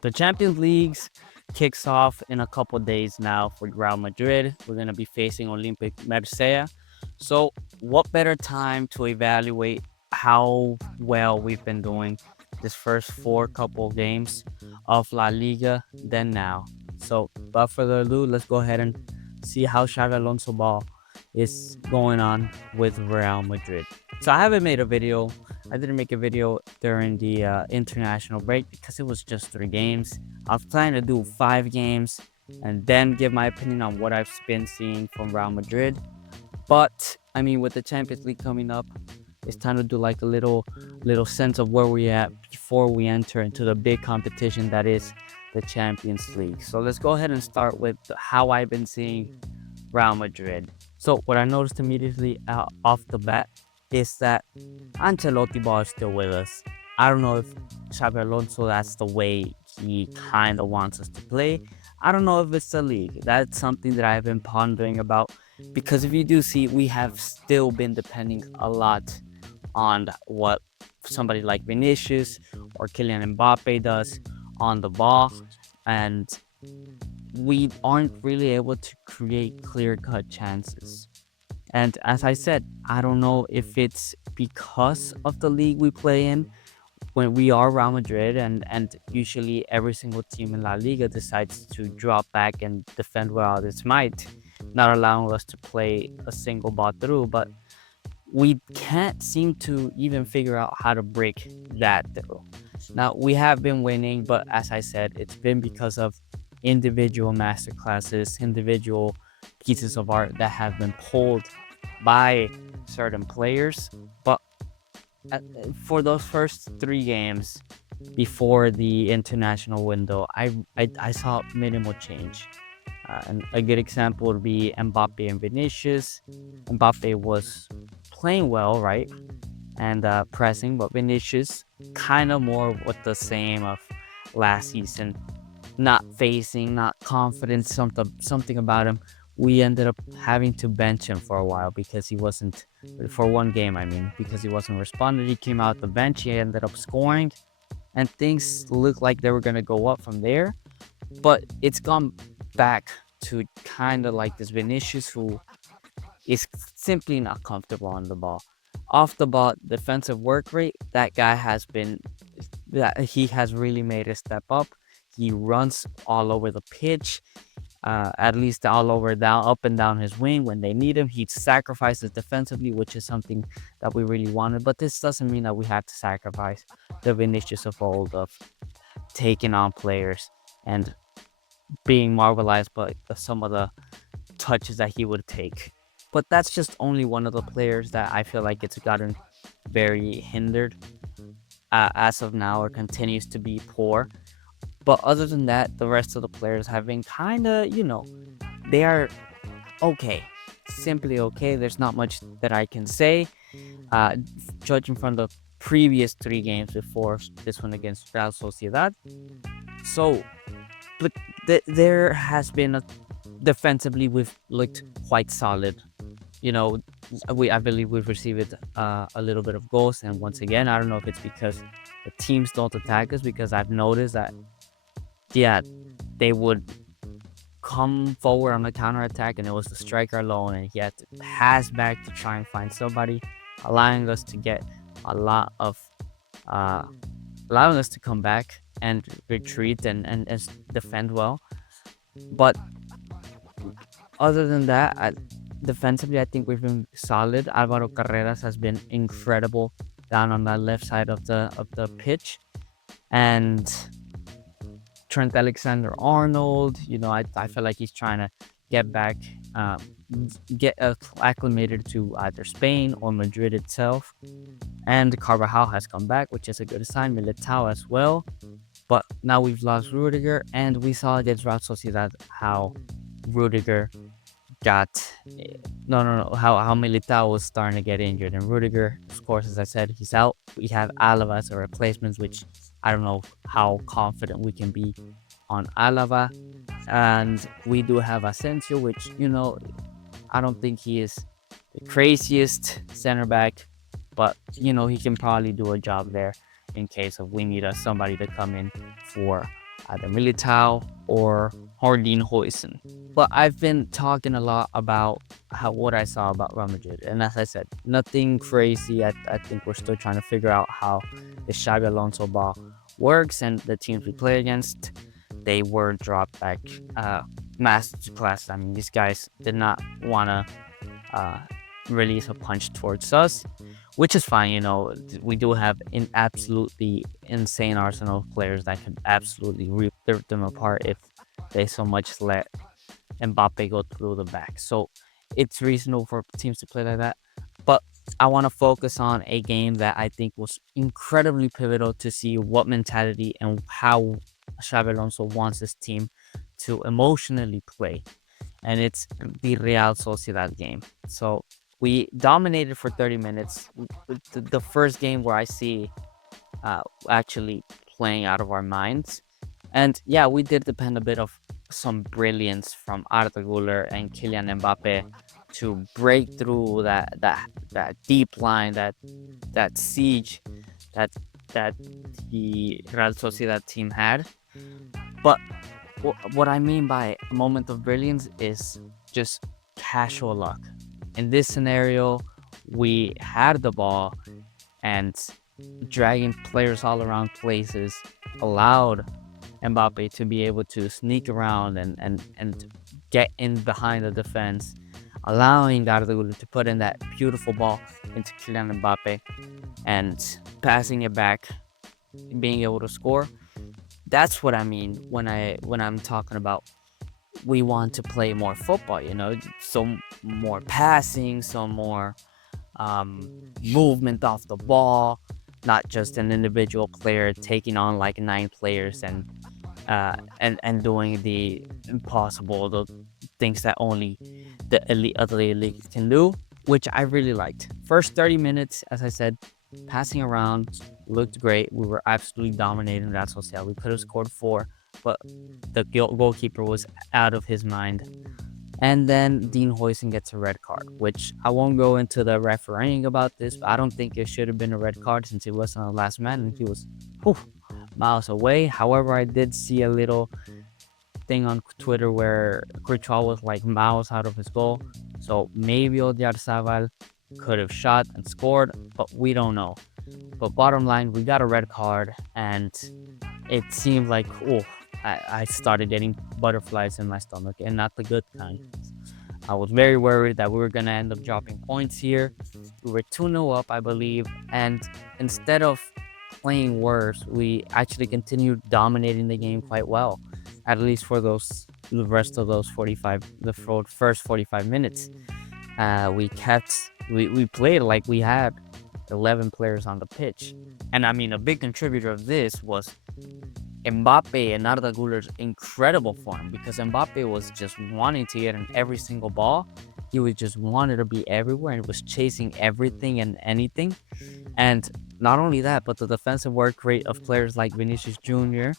The Champions Leagues kicks off in a couple days now for Real Madrid. We're going to be facing Olympic Marseille. So, what better time to evaluate how well we've been doing this first four couple games of La Liga than now? So, without further ado, let's go ahead and see how Xavi Alonso ball is going on with Real Madrid. So, I haven't made a video. I didn't make a video during the international break because it was just 3 games. I was planning to do 5 games and then give my opinion on what I've been seeing from Real Madrid. But I mean, with the Champions League coming up, it's time to do like a little sense of where we at before we enter into the big competition that is the Champions League. So let's go ahead and start with how I've been seeing Real Madrid. So what I noticed immediately off the bat is that Ancelotti ball is still with us. I don't know if Xabi Alonso, that's the way he kind of wants us to play. I don't know if it's the league. That's something that I've been pondering about because if you do see, we have still been depending a lot on what somebody like Vinicius or Kylian Mbappe does on the ball, and we aren't really able to create clear-cut chances. And as I said, I don't know if it's because of the league we play in when we are Real Madrid, and usually every single team in La Liga decides to drop back and defend with all its might, not allowing us to play a single ball through. But we can't seem to even figure out how to break that through. Now, we have been winning, but as I said, it's been because of individual masterclasses, individual pieces of art that have been pulled by certain players. But for those first 3 games before the international window, I saw minimal change. And a good example would be Mbappe and Vinicius. Mbappe was playing well, right? And pressing, but Vinicius kind of more with the same of last season, not facing, not confident, something about him. We ended up having to bench him for a while because he wasn't, for 1 game, I mean, because he wasn't responding. He came out the bench, he ended up scoring, and things looked like they were going to go up from there. But it's gone back to kind of like this Vinicius who is simply not comfortable on the ball. Off the ball, defensive work rate, that guy has been, that he has really made a step up. He runs all over the pitch, at least all over down, up and down his wing when they need him. He sacrifices defensively, which is something that we really wanted. But this doesn't mean that we have to sacrifice the Vinicius of old of taking on players and being marvelized by some of the touches that he would take. But that's just only one of the players that I feel like it's gotten very hindered as of now, or continues to be poor. But other than that, the rest of the players have been kind of, they are okay. Simply okay. There's not much that I can say. Uh, Judging from the previous 3 games before this one against Real Sociedad. So, but there has been defensively, we've looked quite solid. You know, I believe we've received a little bit of goals, and once again, I don't know if it's because the teams don't attack us, because I've noticed that, yeah, they would come forward on the counter attack, and it was the striker alone, and he had to pass back to try and find somebody, allowing us to get a lot of, uh, allowing us to come back and retreat and defend well. But other than that, defensively, I think we've been solid. Alvaro Carreras has been incredible down on that left side of the pitch, and Trent Alexander-Arnold. I feel like he's trying to get back, get acclimated to either Spain or Madrid itself. And Carvajal has come back, which is a good sign. Militao as well. But now we've lost Rudiger, and we saw against Real Sociedad how Rudiger got no how Militao was starting to get injured, and Rudiger, of course, as I said, he's out. We have Alaba as a replacement, which I don't know how confident we can be on Alaba, and we do have Asensio, which I don't think he is the craziest center back, but he can probably do a job there in case of we need somebody to come in for either Militao or Hardin Hoyson. But I've been talking a lot about what I saw about Real Madrid, and as I said, nothing crazy. I think we're still trying to figure out how the Xavi Alonso ball works, and the teams we play against, they were dropped back master class. I mean, these guys did not want to uh, release a punch towards us, which is fine. We do have an absolutely insane arsenal of players that could absolutely rip them apart if they so much let Mbappe go through the back. So it's reasonable for teams to play like that. But I want to focus on a game that I think was incredibly pivotal to see what mentality and how Xabi Alonso wants his team to emotionally play. And it's the Real Sociedad game. So we dominated for 30 minutes. The first game where I see actually playing out of our minds. And yeah, we did depend a bit of some brilliance from Arda Güler and Kylian Mbappe to break through that deep line, that siege that that the Real Sociedad team had. But what I mean by a moment of brilliance is just casual luck. In this scenario, we had the ball and dragging players all around places allowed Mbappe to be able to sneak around and get in behind the defense, allowing Gardegulu to put in that beautiful ball into Kylian Mbappe and passing it back, being able to score. That's what I mean when I'm talking about we want to play more football. Some more passing, some more movement off the ball, not just an individual player taking on like 9 players and doing the impossible, the things that only the elite of the elite can do, which I really liked. First 30 minutes, as I said, passing around looked great. We were absolutely dominating that social. We could have scored 4, but the goalkeeper was out of his mind. And then Dean Hoyson gets a red card, which I won't go into the refereeing about this, but I don't think it should have been a red card since he wasn't the last man and he was miles away. However, I did see a little thing on Twitter where Courtois was like miles out of his goal. So maybe Oyarzabal could have shot and scored, but we don't know. But bottom line, we got a red card, and it seemed like, I started getting butterflies in my stomach, and not the good kind. I was very worried that we were going to end up dropping points here. We were 2-0 up, I believe, and instead of playing worse, we actually continued dominating the game quite well, at least for the rest of those first 45 minutes. We played like we had 11 players on the pitch. And I mean, a big contributor of this was Mbappe and Arda Güler's incredible form, because Mbappe was just wanting to get in every single ball. He was just wanted to be everywhere and was chasing everything and anything. And not only that, but the defensive work rate of players like Vinicius Jr.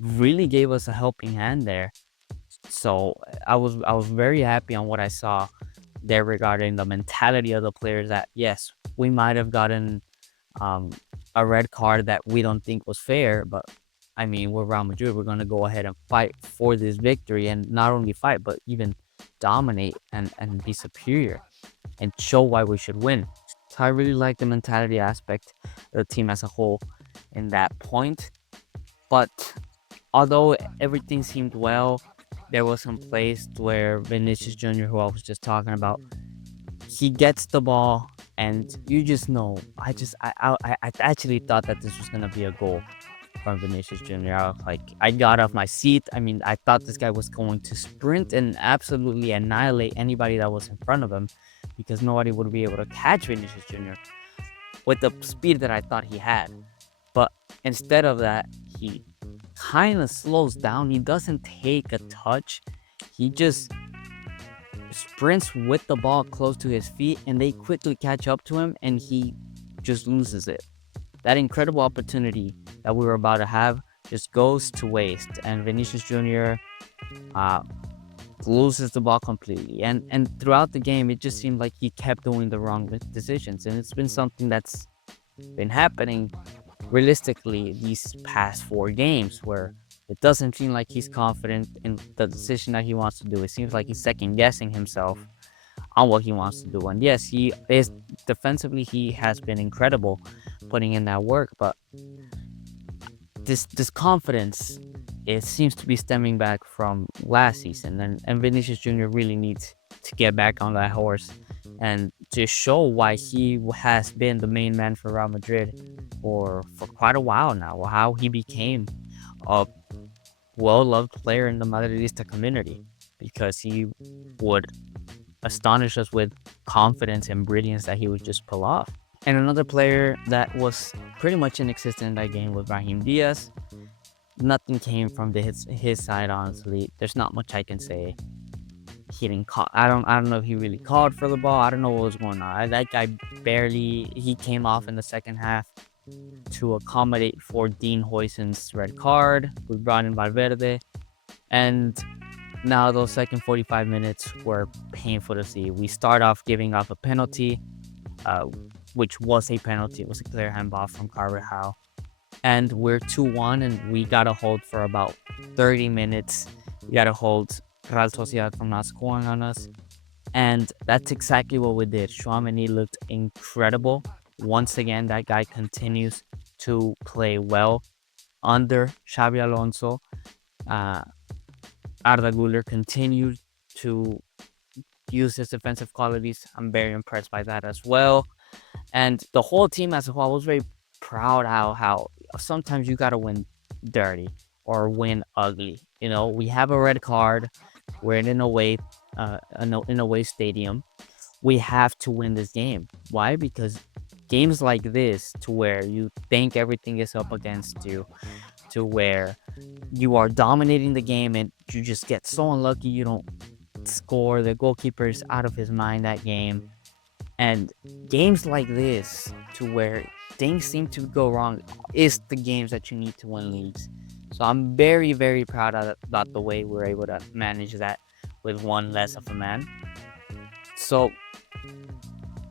really gave us a helping hand there. So I was very happy on what I saw there regarding the mentality of the players, that yes, we might have gotten a red card that we don't think was fair, but I mean, we're Real Madrid. We're going to go ahead and fight for this victory, and not only fight, but even dominate and be superior and show why we should win. So I really like the mentality aspect of the team as a whole in that point. But although everything seemed well, there was some place where Vinicius Jr., who I was just talking about, he gets the ball, and you just know. I actually thought that this was gonna be a goal from Vinicius Jr. I got off my seat. I mean, I thought this guy was going to sprint and absolutely annihilate anybody that was in front of him, because nobody would be able to catch Vinicius Jr. with the speed that I thought he had. But instead of that, he kind of slows down. He doesn't take a touch. He just sprints with the ball close to his feet, and they quickly catch up to him, and he just loses it. That incredible opportunity that we were about to have just goes to waste, and Vinicius Jr. Loses the ball completely. And throughout the game, it just seemed like he kept doing the wrong decisions, and it's been something that's been happening realistically these past 4 games, where It doesn't seem like he's confident in the decision that he wants to do. It seems like he's second guessing himself on what he wants to do. And yes, he is defensively, he has been incredible putting in that work, but this confidence, it seems to be stemming back from last season, and Vinicius Jr. really needs to get back on that horse and to show why he has been the main man for Real Madrid for quite a while now, how he became a well-loved player in the Madridista community, because he would astonish us with confidence and brilliance that he would just pull off. And another player that was pretty much inexistent in that game was Brahim Diaz. Nothing came from his side, honestly. There's not much I can say. He didn't call. I don't know if he really called for the ball. I don't know what was going on. That guy barely. He came off in the second half to accommodate for Dean Huijsen's red card. We brought in Valverde, and now those second 45 minutes were painful to see. We start off giving up a penalty, uh, which was a penalty. It was a clear handball from Carvajal. And we're 2-1, and we got to hold for about 30 minutes. We got to hold Real Sociedad from not scoring on us. And that's exactly what we did. Tchouaméni looked incredible. Once again, that guy continues to play well under Xavi Alonso. Uh, Arda Güler continued to use his defensive qualities. I'm very impressed by that as well. And the whole team as a whole, I was very proud how sometimes you gotta win dirty or win ugly. You know, we have a red card. We're in a away, in a away stadium. We have to win this game. Why? Because games like this, to where you think everything is up against you, to where you are dominating the game and you just get so unlucky you don't score. The goalkeeper's out of his mind that game. And games like this, to where things seem to go wrong, is the games that you need to win leagues. So I'm very, very proud about the way we're able to manage that with one less of a man. So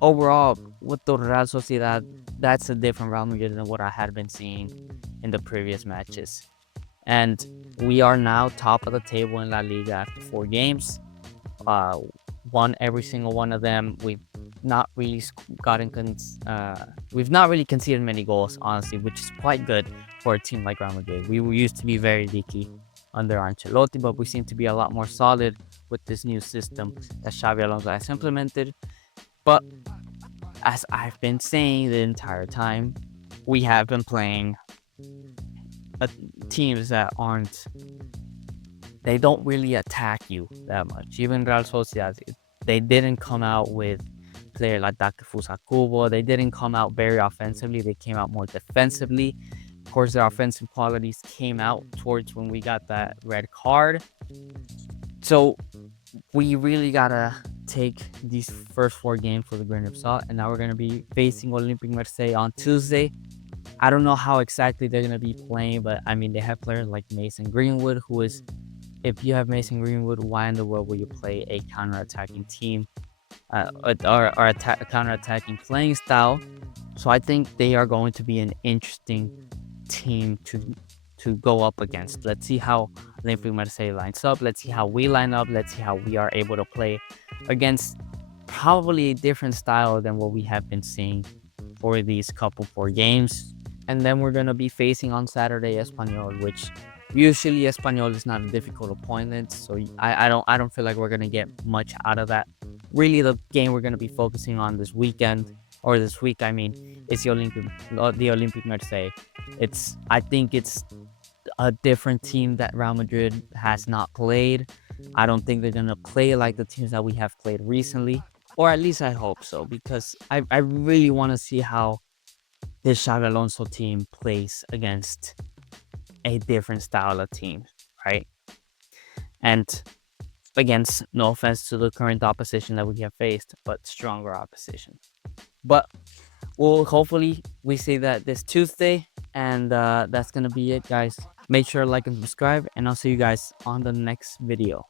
overall, with the Real Sociedad, that's a different Real Madrid than what I had been seeing in the previous matches. And we are now top of the table in La Liga after 4 games. Won every single one of them. We've not really we've not really conceded many goals, honestly, which is quite good for a team like Real Madrid. We used to be very leaky under Ancelotti, but we seem to be a lot more solid with this new system that Xavi Alonso has implemented. But as I've been saying the entire time, we have been playing teams that they don't really attack you that much. Even Real Sociedad, they didn't come out with player like Takefusa Kubo. They didn't come out very offensively. They came out more defensively. Of course, their offensive qualities came out towards when we got that red card. So we really gotta take these first 4 games with a grain of salt. And now we're gonna be facing Olympique Marseille on Tuesday. I don't know how exactly they're gonna be playing, but I mean, they have players like Mason Greenwood, who is, if you have Mason Greenwood, why in the world will you play a counter-attacking team, or a counter-attacking playing style? So I think they are going to be an interesting team to go up against. Let's see how Olympique Marseille lines up. Let's see how we line up. Let's see how we are able to play against probably a different style than what we have been seeing for these couple 4 games. And then we're going to be facing on Saturday Espanyol, which usually Espanyol is not a difficult opponent, so I don't feel like we're gonna get much out of that. Really, the game we're gonna be focusing on this weekend, or this week, I mean, is the Olympique Marseille. I think it's a different team that Real Madrid has not played. I don't think they're gonna play like the teams that we have played recently, or at least I hope so, because I really want to see how this Xavi Alonso team plays against a different style of team, right? And against, no offense to the current opposition that we have faced, but stronger opposition. But hopefully we see that this Tuesday, and that's gonna be it, guys. Make sure to like and subscribe, and I'll see you guys on the next video.